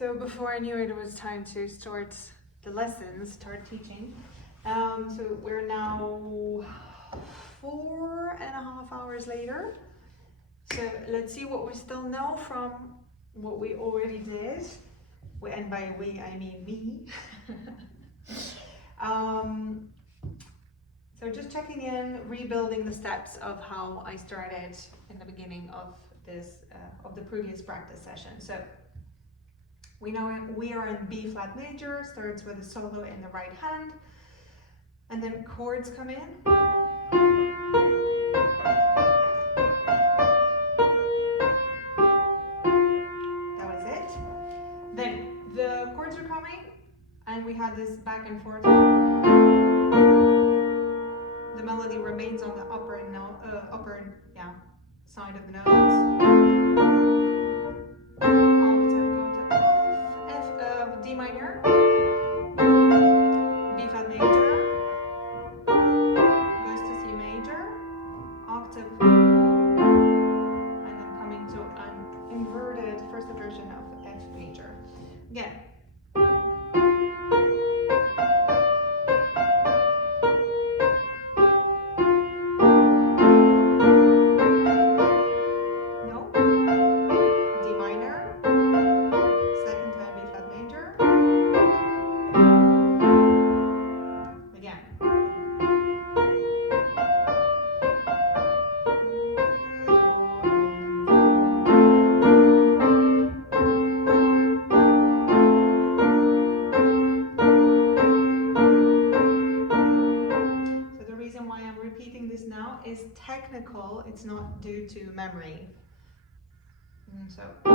So before I knew it, it was time to start the lessons, start teaching. So we're now 4.5 hours later. So let's see what we still know from what we already did. And by we, I mean me. So just checking in, rebuilding the steps of how I started in the beginning of this, of the previous practice session. So we know we are in B flat major, starts with a solo in the right hand, and then chords come in. That was it. Then the chords are coming, and we had this back and forth. The melody remains on the upper side of the notes. D minor, B flat major, goes to C major, octave, and then coming to an inverted first version of F major. Again. Is technical, it's not due to memory. So I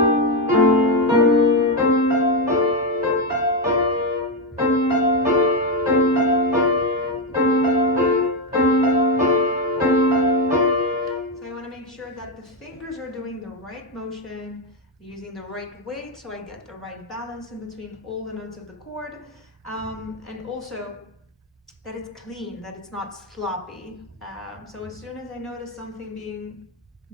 want to make sure that the fingers are doing the right motion, using the right weight, so I get the right balance in between all the notes of the chord, and also that it's clean, that it's not sloppy. So as soon as I notice something being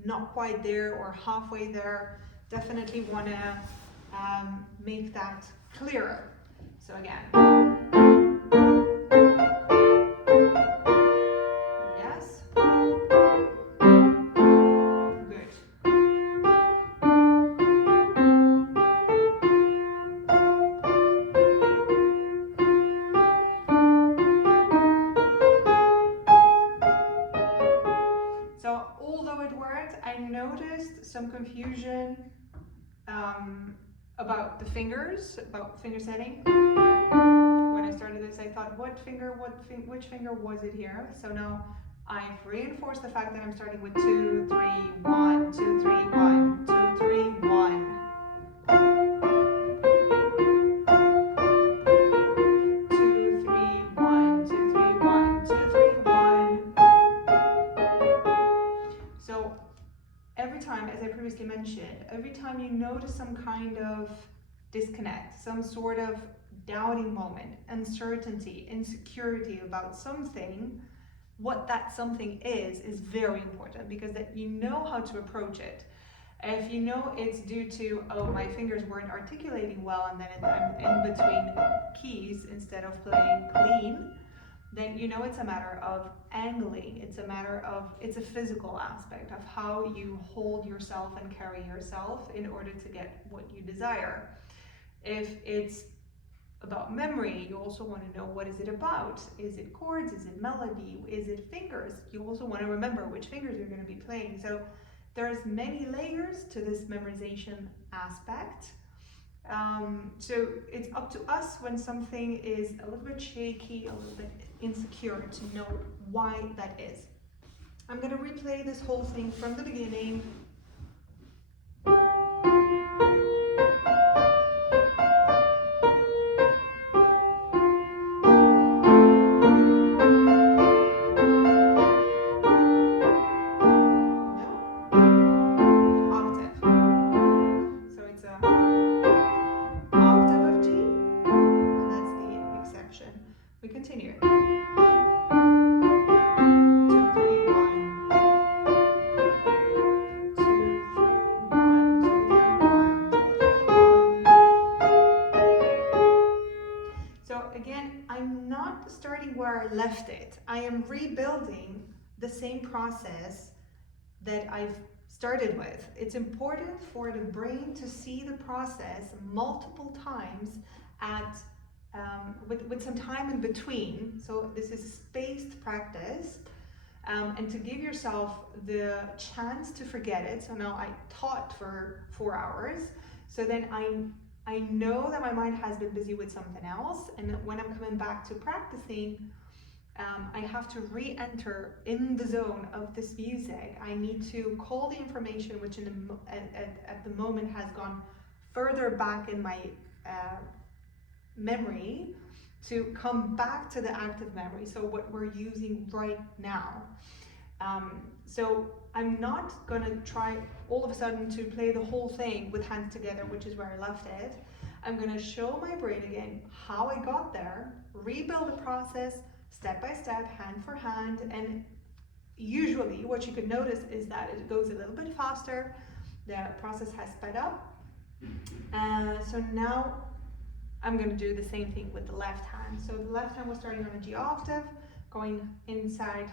not quite there or halfway there, definitely want to make that clearer. So again. Yes. Good. I noticed some confusion about the fingers, about finger setting. When I started this, I thought, which finger was it here? So now I've reinforced the fact that I'm starting with 2, 3, 1, 2, 3, 1, 2, 3, 1. As I previously mentioned, every time you notice some kind of disconnect, some sort of doubting moment, uncertainty, insecurity about something, what that something is very important, because that you know how to approach it. If you know it's due to, oh, my fingers weren't articulating well and then I'm in between keys instead of playing clean, then you know it's a matter of angling, it's a physical aspect of how you hold yourself and carry yourself in order to get what you desire. If it's about memory, you also want to know what is it about. Is it chords? Is it melody? Is it fingers? You also want to remember which fingers you're going to be playing. So there's many layers to this memorization aspect. So it's up to us when something is a little bit shaky, a little bit insecure, to know why that is. I'm going to replay this whole thing from the beginning. We continue. 2, 3, 1. 2, where I left it. I am rebuilding the same process that I've started with. It's important for the brain to see the process multiple times with some time in between. So this is spaced practice, and to give yourself the chance to forget it. So now I taught for 4 hours, so then I know that my mind has been busy with something else, and when I'm coming back to practicing, I have to re-enter in the zone of this music. I need to call the information which at the moment has gone further back in my memory, to come back to the active memory, so what we're using right now. So I'm not gonna try all of a sudden to play the whole thing with hands together, which is where I left it. I'm gonna show my brain again how I got there, rebuild the process step by step, hand for hand, and usually what you could notice is that it goes a little bit faster, the process has sped up. So now I'm going to do the same thing with the left hand. So the left hand was starting on a G octave, going inside.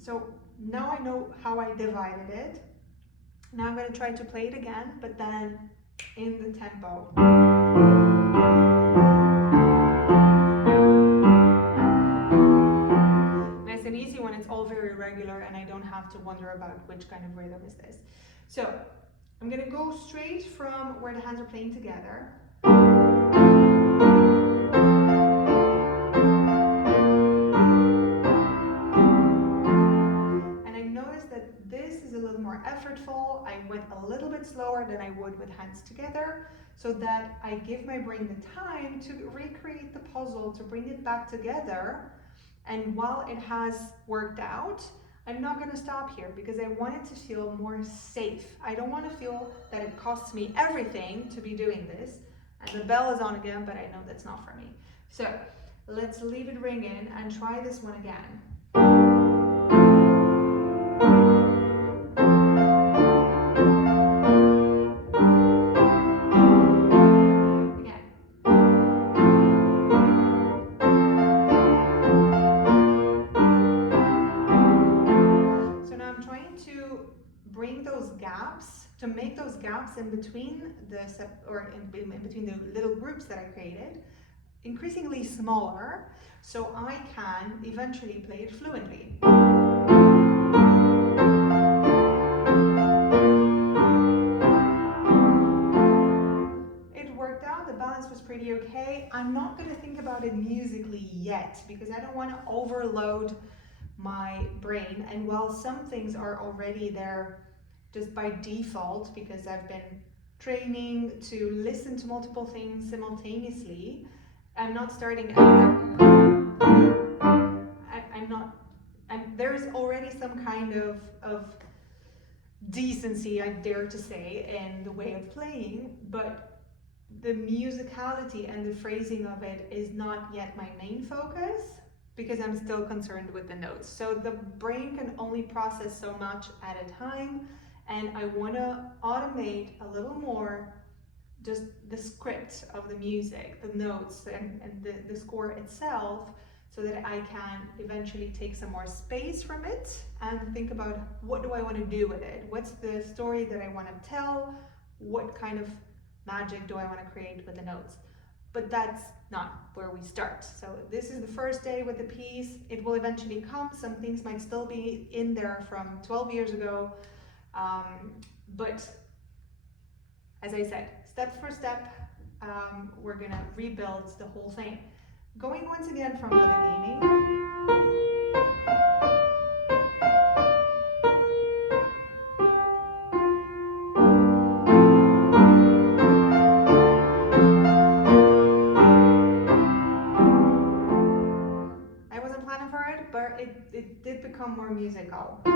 So now I know how I divided it. Now I'm going to try to play it again, but then in the tempo. Nice and easy when it's all very regular and I don't have to wonder about which kind of rhythm is this. So I'm going to go straight from where the hands are playing together. Effortful. I went a little bit slower than I would with hands together, so that I give my brain the time to recreate the puzzle, to bring it back together. And while it has worked out, I'm not going to stop here, because I want it to feel more safe. I don't want to feel that it costs me everything to be doing this. And the bell is on again, but I know that's not for me. So let's leave it ringing and try this one again. To make those gaps in between in between the little groups that I created increasingly smaller, so I can eventually play it fluently. It worked out, the balance was pretty okay. I'm not going to think about it musically yet, because I don't want to overload my brain, and while some things are already there just by default, because I've been training to listen to multiple things simultaneously, I'm not starting there's already some kind of decency, I dare to say, in the way of playing, but the musicality and the phrasing of it is not yet my main focus, because I'm still concerned with the notes. So the brain can only process so much at a time, and I want to automate a little more just the script of the music, the notes, and the score itself, so that I can eventually take some more space from it and think about, what do I want to do with it? What's the story that I want to tell? What kind of magic do I want to create with the notes? But that's not where we start. So this is the first day with the piece. It will eventually come. Some things might still be in there from 12 years ago. But as I said, step for step, we're gonna rebuild the whole thing. Going once again from the beginning. I wasn't planning for it, but it did become more musical. 2,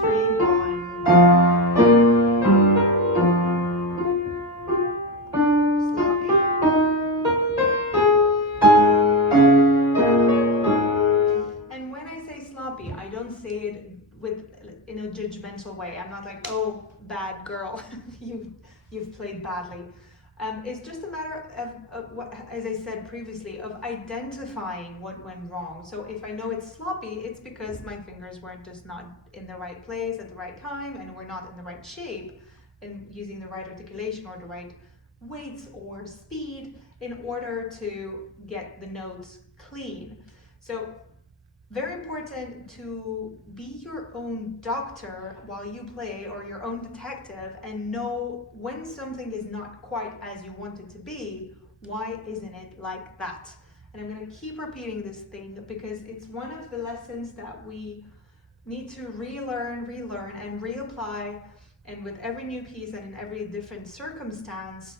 3, 1. I don't say it in a judgmental away. I'm not like, oh, bad girl, you've played badly. It's just a matter of what, as I said previously, of identifying what went wrong. So if I know it's sloppy, it's because my fingers weren't just not in the right place at the right time, and were not in the right shape, and using the right articulation or the right weights or speed in order to get the notes clean. So very important to be your own doctor while you play, or your own detective, and know when something is not quite as you want it to be. Why isn't it like that? And I'm going to keep repeating this thing because it's one of the lessons that we need to relearn, and reapply. And with every new piece and in every different circumstance,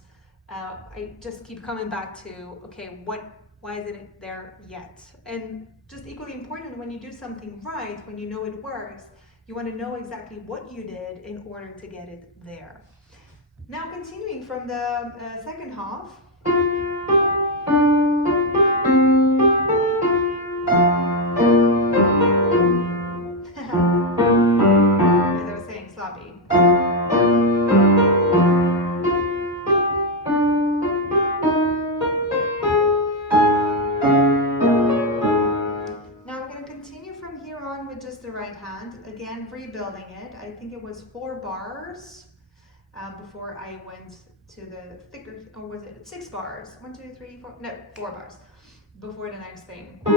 I just keep coming back to, okay, why isn't it there yet? And just equally important, when you do something right, when you know it works, you want to know exactly what you did in order to get it there. Now continuing from the second half. As I was saying, sloppy. With just the right hand, again rebuilding it. I think it was 4 bars before I went to the thicker, or was it 6 bars? 1, 2, 3, 4, no, 4 bars before the next thing. Oh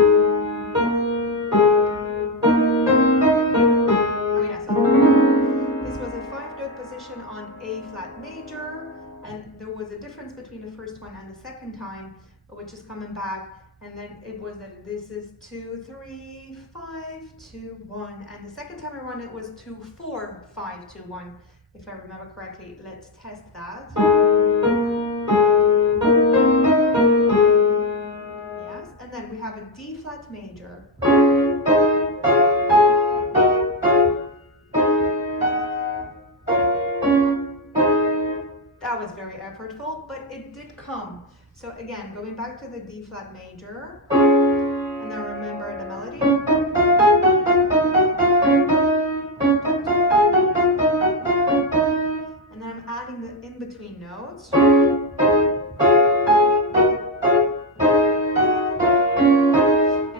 yeah, so this was a 5-note position on A flat major, and there was a difference between the first one and the second time, which is coming back. And then it was that this is 2, 3, 5, 2, 1. And the second time around it was 2, 4, 5, 2, 1. If I remember correctly, let's test that. Yes, and then we have a D flat major. That was very effortful, but it did come. So again, going back to the D flat major, and then remember the melody. And then I'm adding the in-between notes. And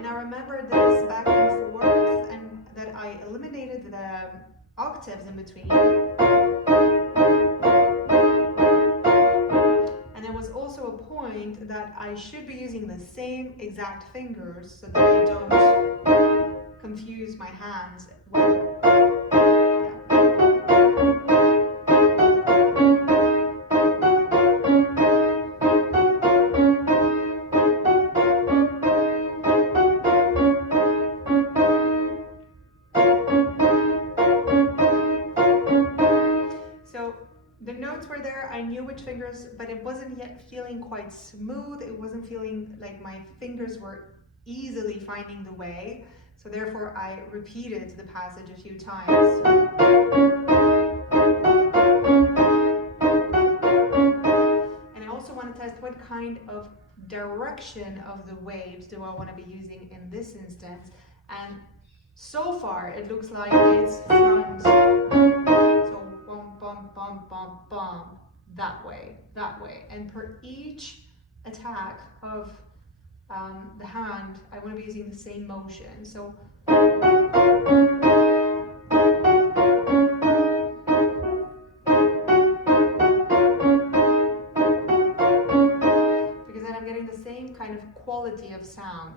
I remember this back and forth, and that I eliminated the octaves in between. That I should be using the same exact fingers so that I don't confuse my hands with, So the notes were there, I knew which fingers, but it wasn't yet feeling quite smooth. It wasn't feeling like my fingers were easily finding the way. So therefore I repeated the passage a few times. And I also want to test what kind of direction of the waves do I want to be using in this instance. And so far it looks like it's front. So bum, bum, bum, bum, bum. That way. And per each attack of the hand, I want to be using the same motion. So because then I'm getting the same kind of quality of sound.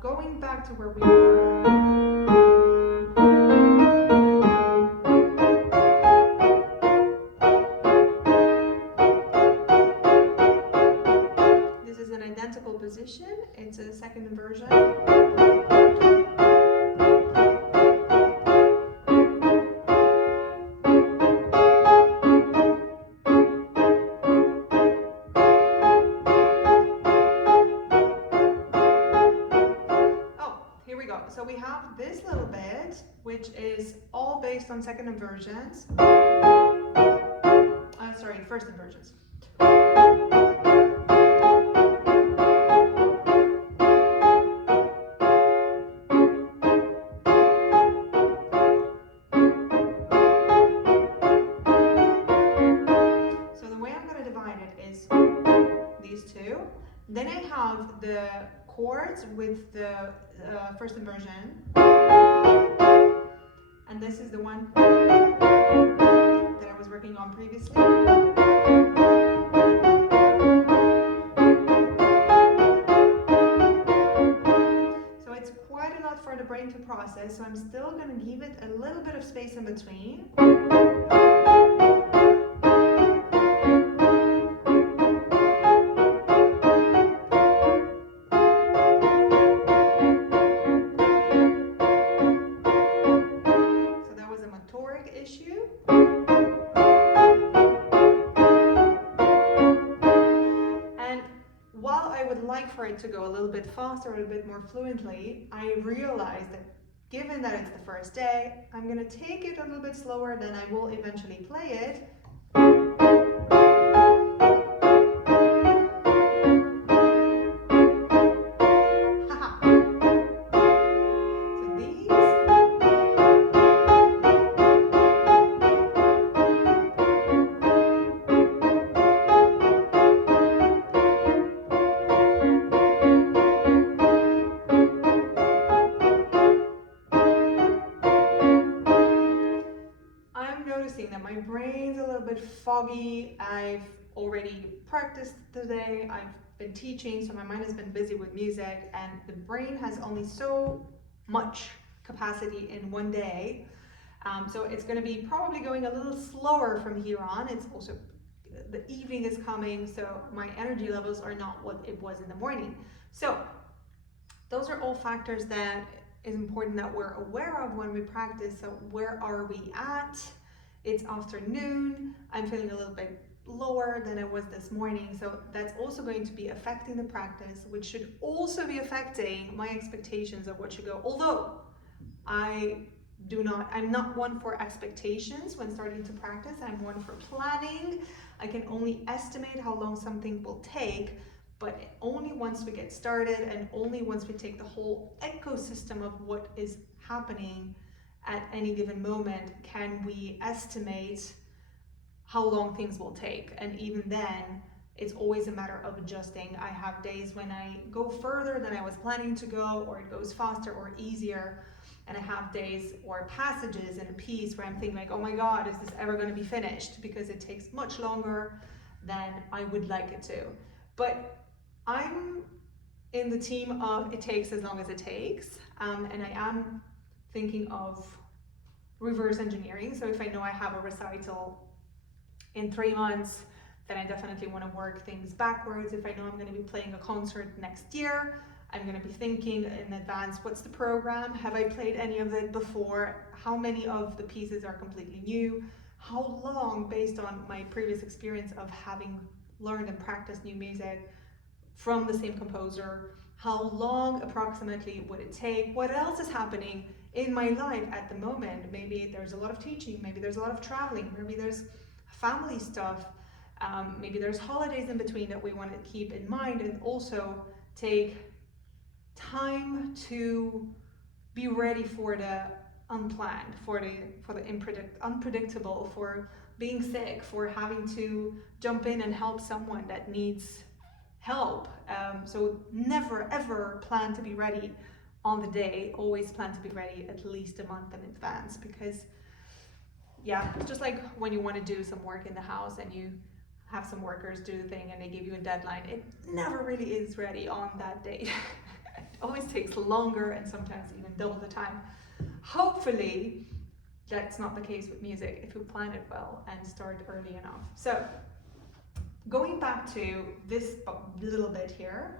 Going back to where we were. Position. It's a second inversion. Oh, here we go. So we have this little bit, which is all based on second inversions. Sorry, first inversions. have the chords with the first inversion, and this is the one that I was working on previously. So it's quite a lot for the brain to process, so I'm still going to give it a little bit of space in between. For it to go a little bit faster, a little bit more fluently, I realized that given that it's the first day, I'm going to take it a little bit slower than I will eventually play it. That my brain's a little bit foggy. I've already practiced today, I've been teaching, so my mind has been busy with music, and the brain has only so much capacity in one day. So it's going to be probably going a little slower from here on. It's also, the evening is coming, so my energy levels are not what it was in the morning. So those are all factors that is important that we're aware of when we practice. So where are we at? It's afternoon, I'm feeling a little bit lower than I was this morning, so that's also going to be affecting the practice, which should also be affecting my expectations of what should go. Although I'm not one for expectations when starting to practice, I'm one for planning. I can only estimate how long something will take, but only once we get started and only once we take the whole ecosystem of what is happening at any given moment can we estimate how long things will take. And even then, it's always a matter of adjusting. I have days when I go further than I was planning to go, or it goes faster or easier. And I have days or passages in a piece where I'm thinking like, oh my God, is this ever going to be finished? Because it takes much longer than I would like it to. But I'm in the team of it takes as long as it takes. And I am thinking of reverse engineering. So if I know I have a recital in 3 months, then I definitely want to work things backwards. If I know I'm going to be playing a concert next year, I'm going to be thinking in advance, what's the program? Have I played any of it before? How many of the pieces are completely new? How long, based on my previous experience of having learned and practiced new music from the same composer, how long approximately would it take? What else is happening in my life at the moment? Maybe there's a lot of teaching, maybe there's a lot of traveling, maybe there's family stuff, maybe there's holidays in between that we want to keep in mind, and also take time to be ready for the unplanned, for the unpredictable, for being sick, for having to jump in and help someone that needs help. So never ever plan to be ready on the day, always plan to be ready at least a month in advance, because yeah, it's just like when you want to do some work in the house and you have some workers do the thing and they give you a deadline, it never really is ready on that day. It always takes longer and sometimes even double the time. Hopefully that's not the case with music if you plan it well and start early enough. So going back to this little bit here.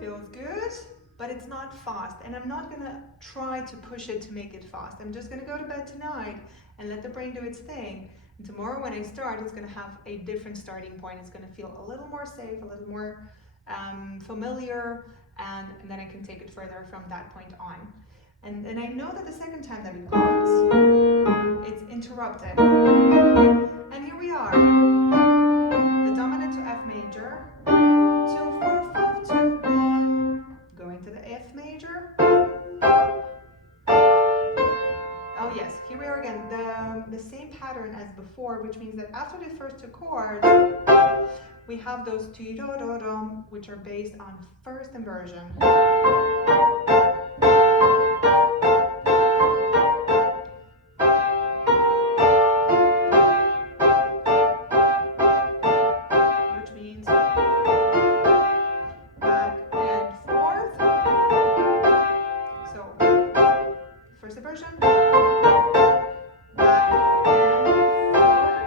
Feels good, but it's not fast, and I'm not gonna try to push it to make it fast. I'm just gonna go to bed tonight and let the brain do its thing. And tomorrow when I start, it's gonna have a different starting point. It's gonna feel a little more safe, a little more familiar, and then I can take it further from that point on. And I know that the second time that it goes, it's interrupted. And here we are. The dominant to F major, 2, 4, 5, 2, 1, going to the F major. Oh yes, here we are again. The same pattern as before which means that after the first two chords, we have those ti-do-do-dum, which are based on first inversion. Which means back and forth. So, first inversion, back and forth.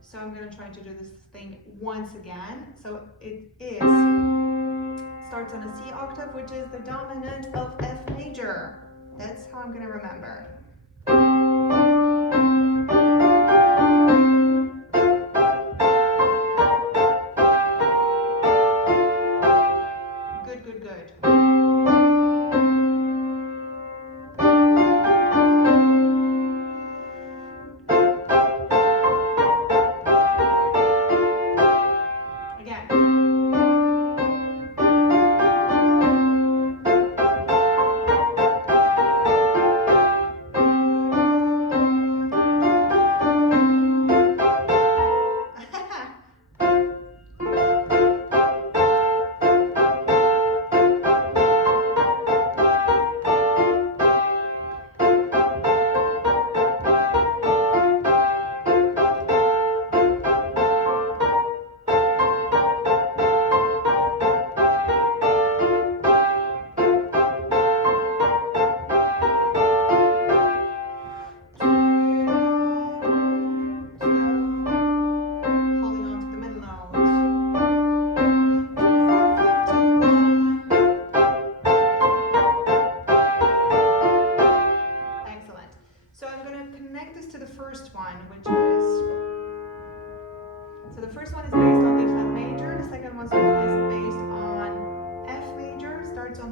So I'm going to try to do this thing once again. So it starts on a C octave, which is the dominant of F major. That's how I'm going to remember. Good, good, good.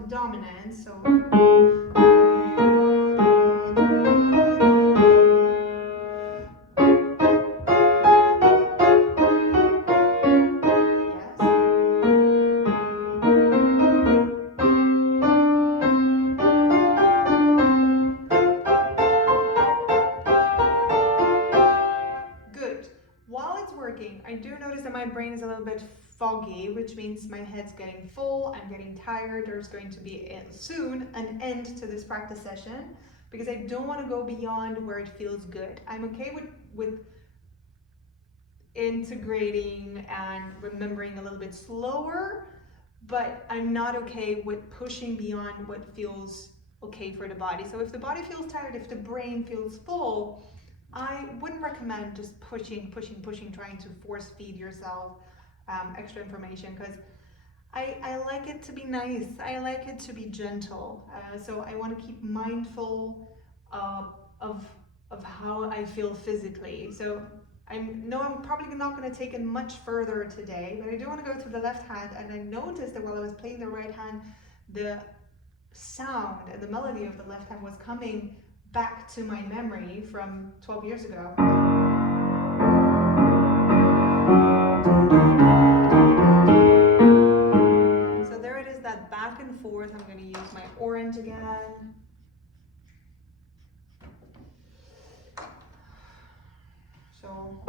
Dominant, so good. While it's working, I do notice that my brain is a little bit foggy, which means my head's getting full, I'm getting tired. There's going to be soon an end to this practice session because I don't want to go beyond where it feels good. I'm okay with integrating and remembering a little bit slower, but I'm not okay with pushing beyond what feels okay for the body. So if the body feels tired, if the brain feels full, I wouldn't recommend just pushing, trying to force feed yourself extra information, because I like it to be nice, I like it to be gentle, so I want to keep mindful of how I feel physically. So I'm probably not going to take it much further today, but I do want to go to the left hand, and I noticed that while I was playing the right hand, the sound and the melody of the left hand was coming back to my memory from 12 years ago. So there it is, that back and forth. I'm going to use my orange again. So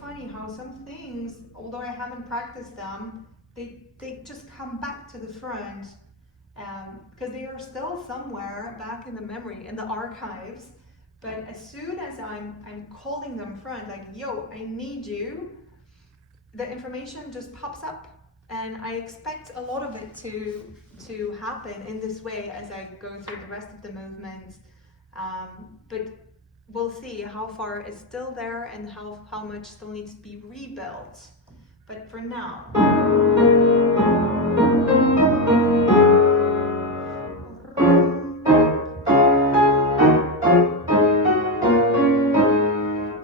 funny how some things, although I haven't practiced them, they just come back to the front because they are still somewhere back in the memory, in the archives. But as soon as I'm calling them front, like, yo, I need you, the information just pops up. And I expect a lot of it to happen in this way as I go through the rest of the movements. But we'll see how far is still there and how much still needs to be rebuilt. But for now.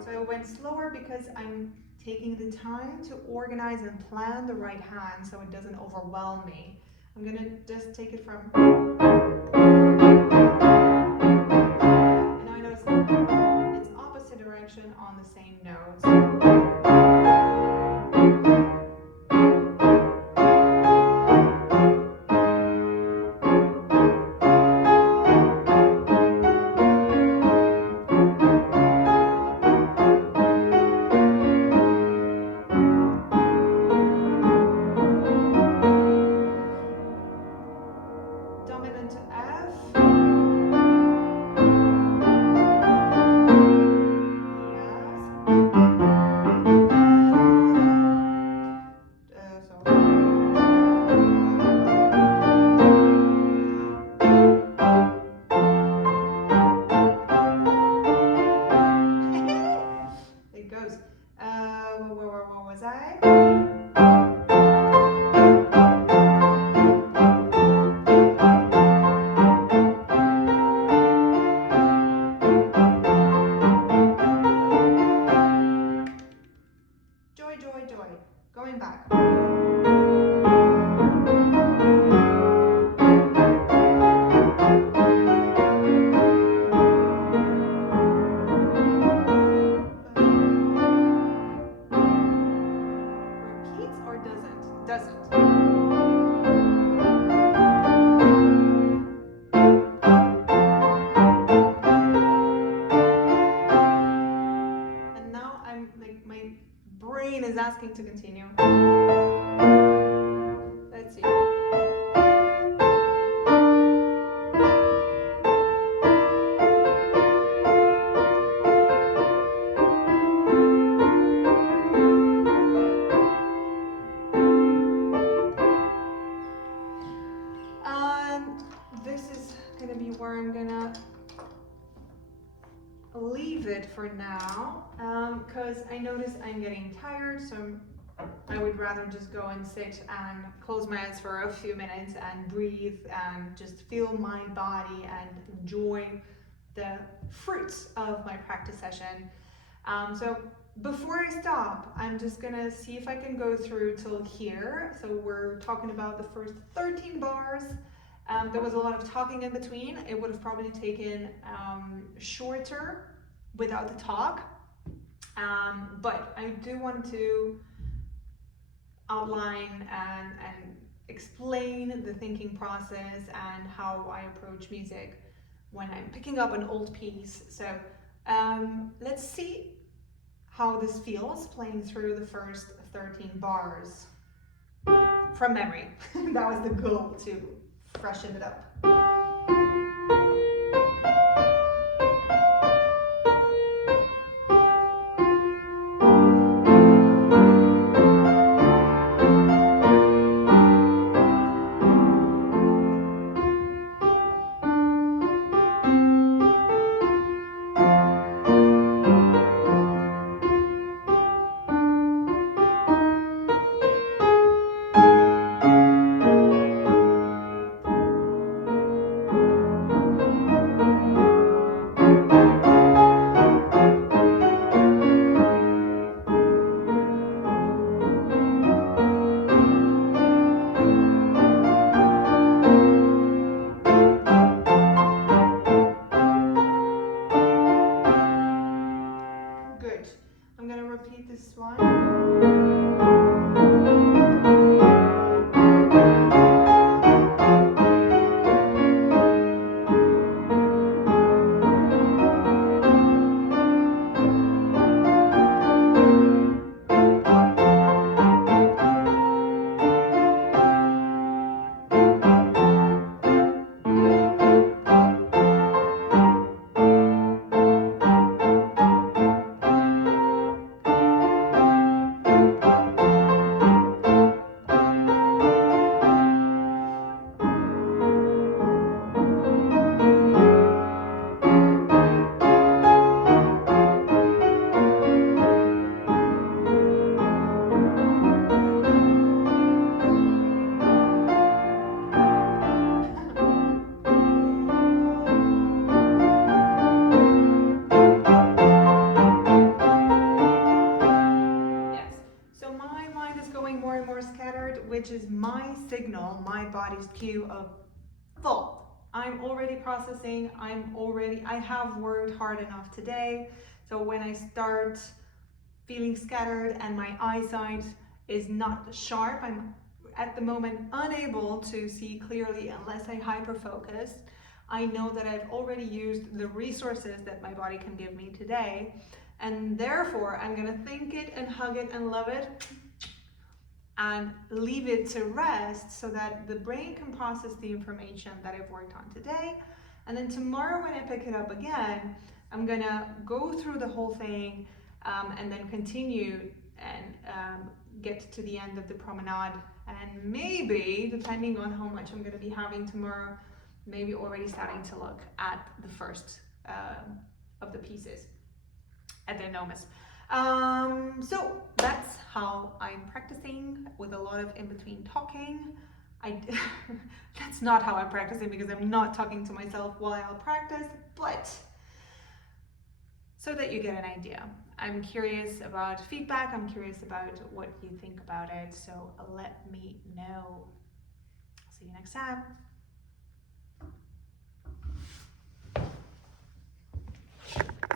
So I went slower because I'm taking the time to organize and plan the right hand so it doesn't overwhelm me. I'm gonna just take it from. And now I notice it's opposite direction on the same notes. is asking to continue. Let's see. This is gonna be where I'm gonna leave it for now, because I notice I'm getting tired, so I would rather just go and sit and close my eyes for a few minutes and breathe and just feel my body and enjoy the fruits of my practice session. So before I stop, I'm just gonna see if I can go through till here. So we're talking about the first 13 bars. There was a lot of talking in between. It would have probably taken shorter without the talk. But I do want to outline and explain the thinking process and how I approach music when I'm picking up an old piece. So let's see how this feels playing through the first 13 bars from memory. That was the goal, to freshen it up. Good. I'm going to repeat this one. More and more scattered, which is my signal, my body's cue of full. I'm already processing, I have worked hard enough today. So when I start feeling scattered and my eyesight is not sharp, I'm at the moment unable to see clearly unless I hyper focus. I know that I've already used the resources that my body can give me today, and therefore I'm gonna think it and hug it and love it and leave it to rest so that the brain can process the information that I've worked on today. And then tomorrow when I pick it up again, I'm gonna go through the whole thing and then continue and get to the end of the promenade. And maybe, depending on how much I'm gonna be having tomorrow, maybe already starting to look at the first of the pieces at the enormous. So that's how I'm practicing, with a lot of in-between talking. That's not how I'm practicing, because I'm not talking to myself while I'll practice, but so that you get an idea. I'm curious about feedback, I'm curious about what you think about it, so let me know. See you next time.